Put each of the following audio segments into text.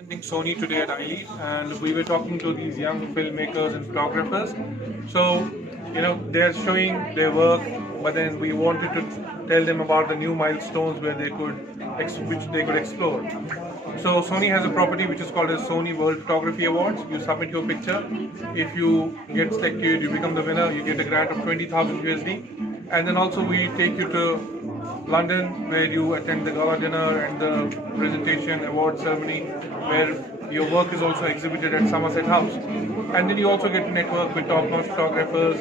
Presenting Sony today at iLEAD, and we were talking to these young filmmakers and photographers. So, they're showing their work, but then we wanted to tell them about the new milestones where which they could explore. So, Sony has a property which is called as Sony World Photography Awards. You submit your picture. If you get selected, you become the winner. You get a grant of 20,000 USD, and then also we take you to London, where you attend the gala dinner and the presentation award ceremony, where your work is also exhibited at Somerset House. And then you also get to network with top-notch photographers.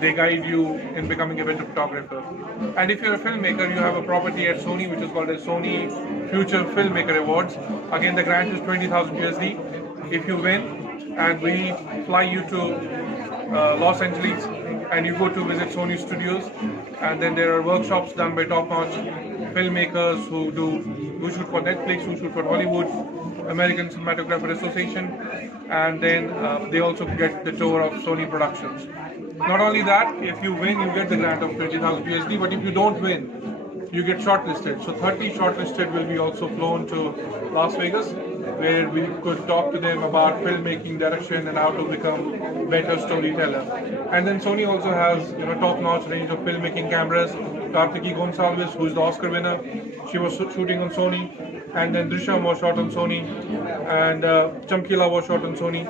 They guide you in becoming a better photographer. And if you're a filmmaker, you have a property at Sony which is called as Sony Future Filmmaker Awards. Again, the grant is 20,000 USD. If you win, and we fly you to Los Angeles, and you go to visit Sony studios, and then there are workshops done by top-notch filmmakers who shoot for Netflix, who shoot for Hollywood, American Cinematographer Association, and then they also get the tour of Sony Productions. Not only that, if you win, you get the grant of 20,000 USD, but if you don't win, you get shortlisted. So 30 shortlisted will be also flown to Las Vegas, where we could talk to them about filmmaking, direction, and how to become better storyteller. And then Sony also has top-notch range of filmmaking cameras. Kartiki Gonsalves, who is the Oscar winner, she was shooting on Sony, and then Drishyam was shot on Sony, and Chamkila was shot on Sony.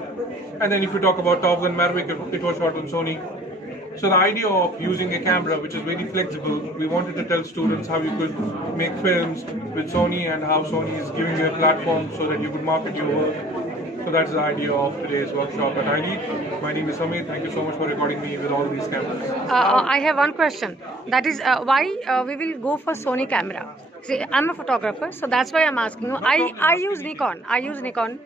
And then if you talk about Top Gun Maverick, it was shot on Sony. So the idea of using a camera which is very flexible, we wanted to tell students how you could make films with Sony and how Sony is giving you a platform so that you could market your work. So that's the idea of today's workshop at iLEAD. My name is Sameer. Thank you so much for recording me with all these cameras. I have one question. That is why we will go for Sony camera. See, I'm a photographer, so that's why I'm asking you. I use Nikon.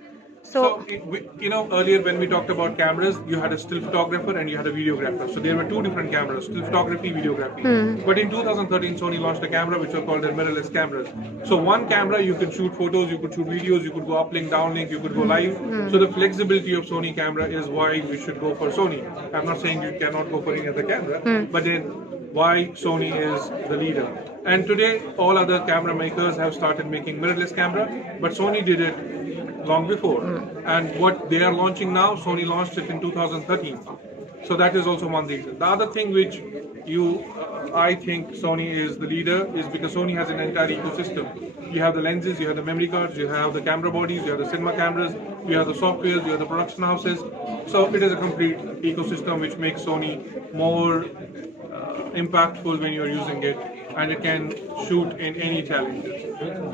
So Earlier when we talked about cameras, you had a still photographer and you had a videographer. So there were two different cameras, still photography, videography. But in 2013, Sony launched a camera which was called the mirrorless cameras. So one camera, you could shoot photos, you could shoot videos, you could go uplink, downlink, you could go live. So the flexibility of Sony camera is why we should go for Sony. I'm not saying you cannot go for any other camera, but then why Sony is the leader. And today, all other camera makers have started making mirrorless camera, but Sony did it long before. And what they are launching now, Sony launched it in 2013. So that is also one reason. The other thing which I think Sony is the leader is because Sony has an entire ecosystem. You have the lenses, you have the memory cards, you have the camera bodies, you have the cinema cameras, you have the softwares, you have the production houses. So it is a complete ecosystem which makes Sony more impactful when you're using it, and it can shoot in any challenges.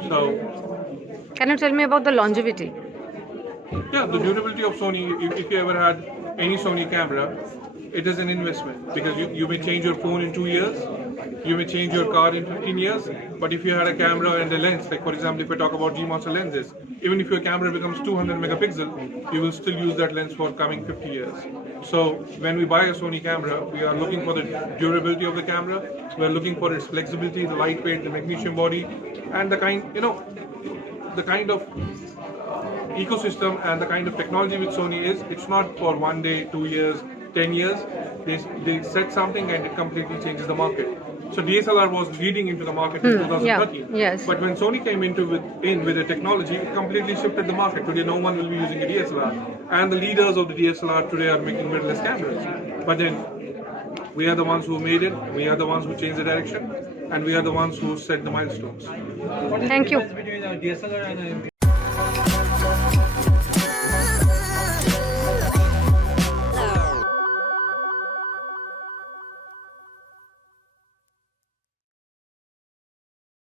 So, can you tell me about the longevity? Yeah, the durability of Sony, if you ever had any Sony camera, it is an investment because you may change your phone in 2 years, you may change your car in 15 years, but if you had a camera and a lens, like for example, if we talk about G-Monster lenses, even if your camera becomes 200 megapixel, you will still use that lens for coming 50 years. So when we buy a Sony camera, we are looking for the durability of the camera, we are looking for its flexibility, the lightweight, the magnesium body, and the kind of ecosystem and the kind of technology with Sony is, it's not for 1 day, 2 years, 10 years. They set something and it completely changes the market. So DSLR was leading into the market in 2013. Yeah, yes. But when Sony came in with the technology, it completely shifted the market. Today, no one will be using a DSLR. And the leaders of the DSLR today are making mirrorless cameras. But then, we are the ones who made it, we are the ones who changed the direction, and we are the ones who set the milestones. Thank you.